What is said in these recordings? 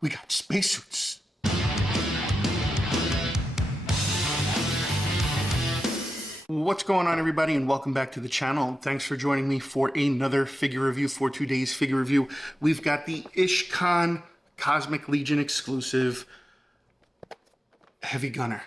we got spacesuits. What's going on, everybody, and welcome back to the channel. Thanks for joining me for another figure review, for today's figure review. We've got the Ishkan Cosmic Legion exclusive Heavy Gunner.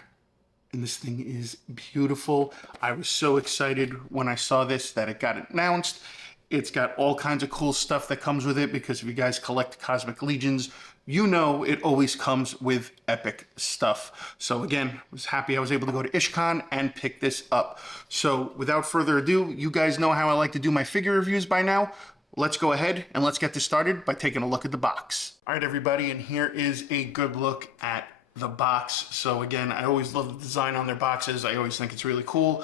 And this thing is beautiful. I was so excited when I saw this that it got announced. It's got all kinds of cool stuff that comes with it, because if you guys collect Cosmic Legions, you know it always comes with epic stuff. So again, I was happy I was able to go to Ishkan and pick this up. So without further ado, you guys know how I like to do my figure reviews by now. Let's go ahead and let's get this started by taking a look at the box. All right, everybody, and here is a good look at the box. So again, I always love the design on their boxes. I always think it's really cool.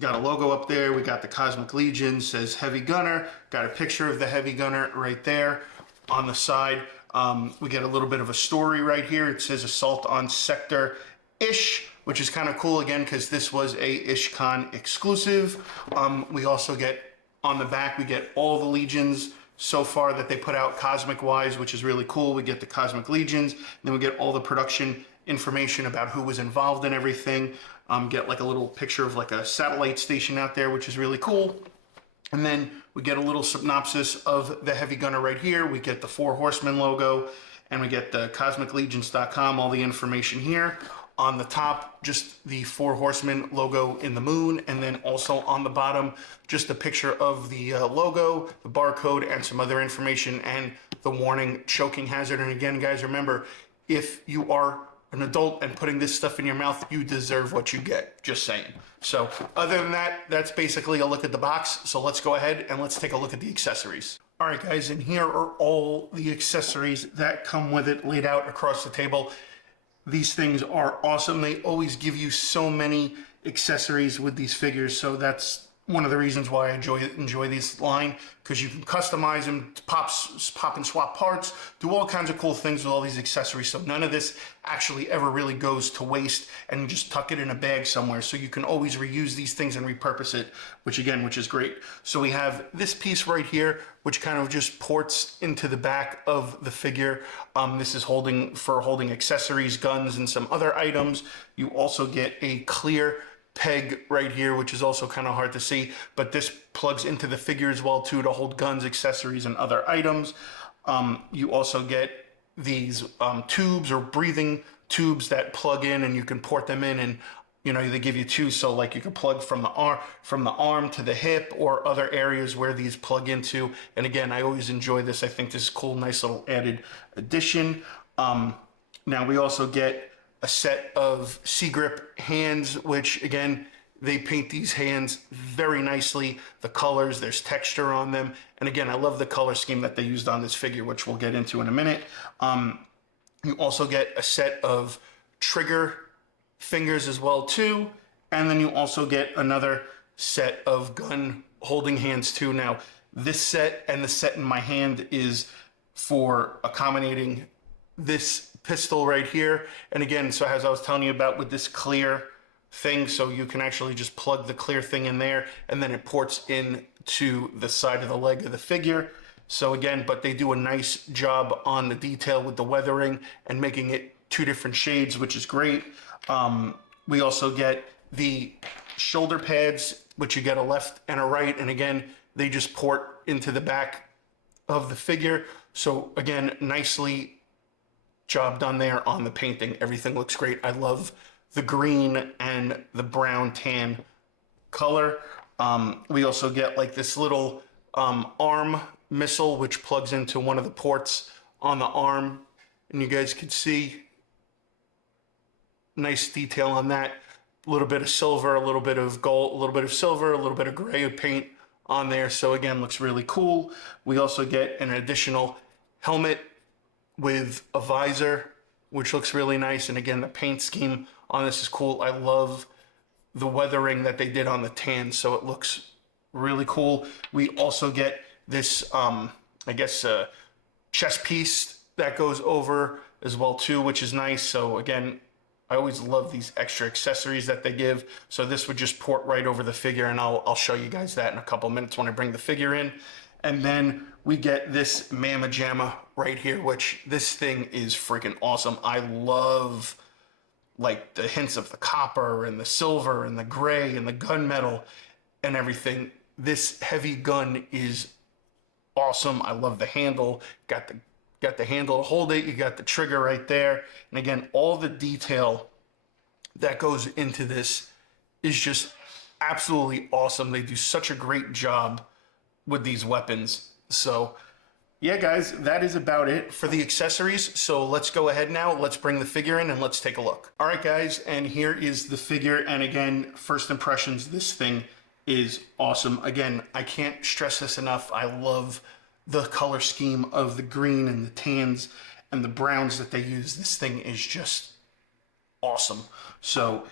Got a logo up there. We got the Cosmic Legion, says Heavy Gunner. Got a picture of the Heavy Gunner right there on the side. We get a little bit of a story right here. It says Assault on Sector Ish, which is kind of cool again, because this was a Ishkan exclusive. We also get on the back, we get all the Legions so far that they put out cosmic wise, which is really cool. We get the Cosmic Legions, then we get all the production information about who was involved in everything. Get like a little picture of like a satellite station out there, which is really cool. And then we get a little synopsis of the Heavy Gunner right here. We get the 4 Horsemen logo, and we get the CosmicLegions.com, all the information here. On the top, just the 4 Horsemen logo in the moon, and then also on the bottom, just a picture of the logo, the barcode, and some other information, and the warning choking hazard. And again, guys, remember, if you are an adult and putting this stuff in your mouth, you deserve what you get, just saying. So other than that, that's basically a look at the box. So let's go ahead and let's take a look at the accessories. All right, guys, and here are all the accessories that come with it laid out across the table. These things are awesome. They always give you so many accessories with these figures, so that's one of the reasons why I enjoy this line, because you can customize them, pop and swap parts, do all kinds of cool things with all these accessories. So none of this actually ever really goes to waste, and you just tuck it in a bag somewhere. So you can always reuse these things and repurpose it, which is great. So we have this piece right here, which kind of just ports into the back of the figure. This is holding accessories, guns, and some other items. You also get a clear peg right here, which is also kind of hard to see, but this plugs into the figure as well too, to hold guns, accessories, and other items. You also get these tubes or breathing tubes that plug in, and you can port them in, and you know, they give you 2, so like you can plug from the arm to the hip, or other areas where these plug into. And again, I always enjoy this. I think this is cool, nice little added addition. Now we also get a set of C-grip hands, which again, they paint these hands very nicely. The colors, there's texture on them. And again, I love the color scheme that they used on this figure, which we'll get into in a minute. You also get a set of trigger fingers as well too. And then you also get another set of gun holding hands too. Now, this set and the set in my hand is for accommodating this pistol right here. And again, so as I was telling you about with this clear thing, so you can actually just plug the clear thing in there, and then it ports in to the side of the leg of the figure. So again, but they do a nice job on the detail with the weathering and making it 2 different shades, which is great. We also get the shoulder pads, which you get a left and a right, and again, they just port into the back of the figure. So again, nicely job done there on the painting. Everything looks great. I love the green and the brown tan color. We also get like this little arm missile, which plugs into one of the ports on the arm, and you guys can see nice detail on that. A little bit of silver, a little bit of gold, a little bit of silver, a little bit of gray paint on there. So again, looks really cool. We also get an additional helmet with a visor, which looks really nice. And again, the paint scheme on this is cool. I love the weathering that they did on the tan, so it looks really cool. We also get this, chest piece that goes over as well too, which is nice. So again, I always love these extra accessories that they give. So this would just port right over the figure, and I'll show you guys that in a couple minutes when I bring the figure in. And then we get this Mamma Jamma right here, which this thing is freaking awesome. I love like the hints of the copper and the silver and the gray and the gunmetal and everything. This heavy gun is awesome. I love the handle. Got the handle to hold it. You got the trigger right there. And again, all the detail that goes into this is just absolutely awesome. They do such a great job with these weapons. So yeah, guys, that is about it for the accessories. So let's go ahead now. Let's bring the figure in and let's take a look. All right, guys, and here is the figure. And again, first impressions, this thing is awesome. Again, I can't stress this enough. I love the color scheme of the green and the tans and the browns that they use. This thing is just awesome. So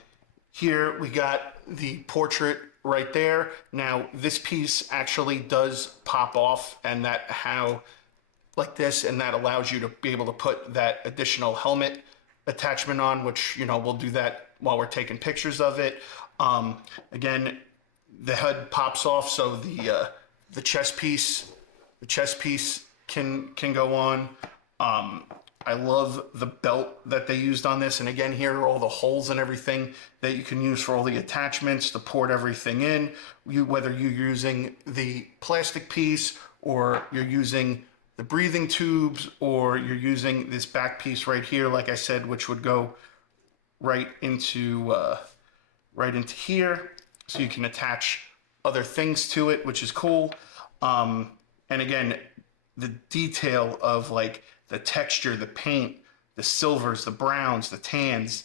here we got the portrait right there. Now this piece actually does pop off, and that how like this, and that allows you to be able to put that additional helmet attachment on, which, you know, we'll do that while we're taking pictures of it. Again, the head pops off, so the chest piece can go on. I love the belt that they used on this, and again, here are all the holes and everything that you can use for all the attachments to port everything in. Whether you're using the plastic piece, or you're using the breathing tubes, or you're using this back piece right here, like I said, which would go right into here, so you can attach other things to it, which is cool. And again, the detail of like the texture, the paint, the silvers, the browns, the tans,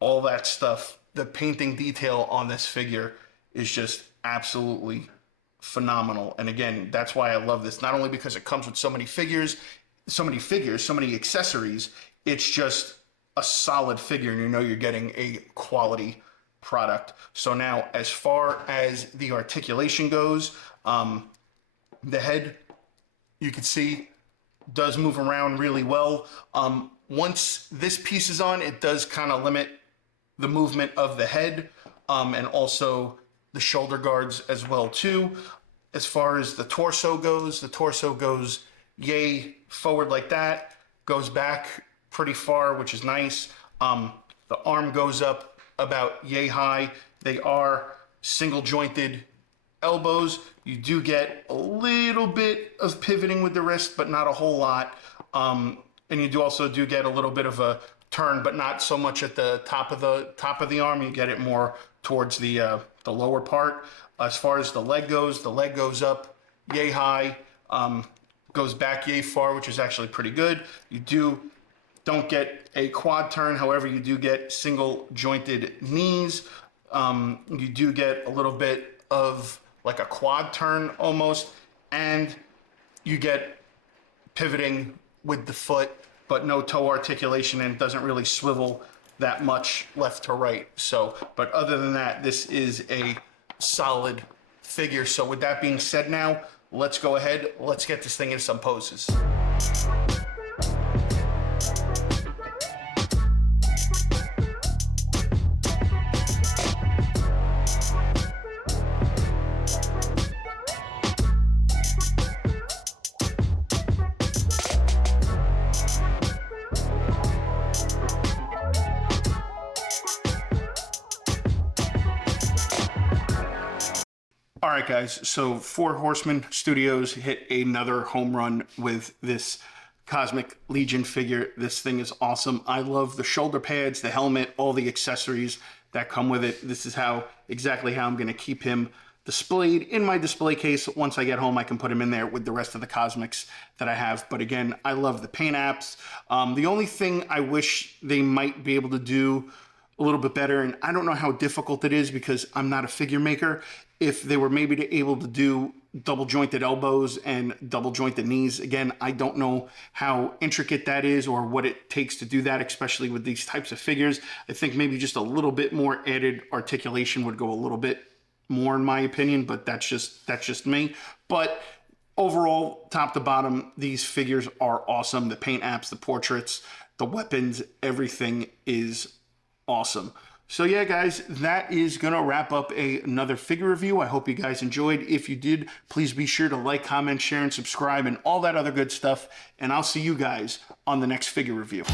all that stuff, the painting detail on this figure is just absolutely phenomenal. And again, that's why I love this. Not only because it comes with so many accessories, it's just a solid figure, and you know you're getting a quality product. So now, as far as the articulation goes, the head, you can see, does move around really well. Once this piece is on, it does kind of limit the movement of the head, and also the shoulder guards as well too. As far as the torso goes yay forward like that, goes back pretty far, which is nice. The arm goes up about yay high. They are single jointed elbows. You do get a little bit of pivoting with the wrist, but not a whole lot. And you do also get a little bit of a turn, but not so much at the top of the arm. You get it more towards the lower part. As far as the leg goes up yay high, goes back yay far, which is actually pretty good. You don't get a quad turn, however, you do get single jointed knees. You do get a little bit of like a quad turn almost, and you get pivoting with the foot, but no toe articulation, and it doesn't really swivel that much left to right. So, but other than that, this is a solid figure. So with that being said, now let's go ahead, let's get this thing in some poses. All right, guys, so Four Horsemen Studios hit another home run with this Cosmic Legion figure. This thing is awesome. I love the shoulder pads, the helmet, all the accessories that come with it. This is exactly how I'm going to keep him displayed in my display case. Once I get home, I can put him in there with the rest of the Cosmics that I have. But again, I love the paint apps. The only thing I wish they might be able to do a little bit better, and I don't know how difficult it is because I'm not a figure maker, if they were maybe able to do double jointed elbows and double jointed knees. Again, I don't know how intricate that is or what it takes to do that, especially with these types of figures. I think maybe just a little bit more added articulation would go a little bit more, in my opinion, but that's just me. But overall, top to bottom, these figures are awesome. The paint apps, the portraits, the weapons, everything is awesome. So yeah, guys, that is going to wrap up another figure review. I hope you guys enjoyed. If you did, please be sure to like, comment, share, and subscribe, and all that other good stuff. And I'll see you guys on the next figure review.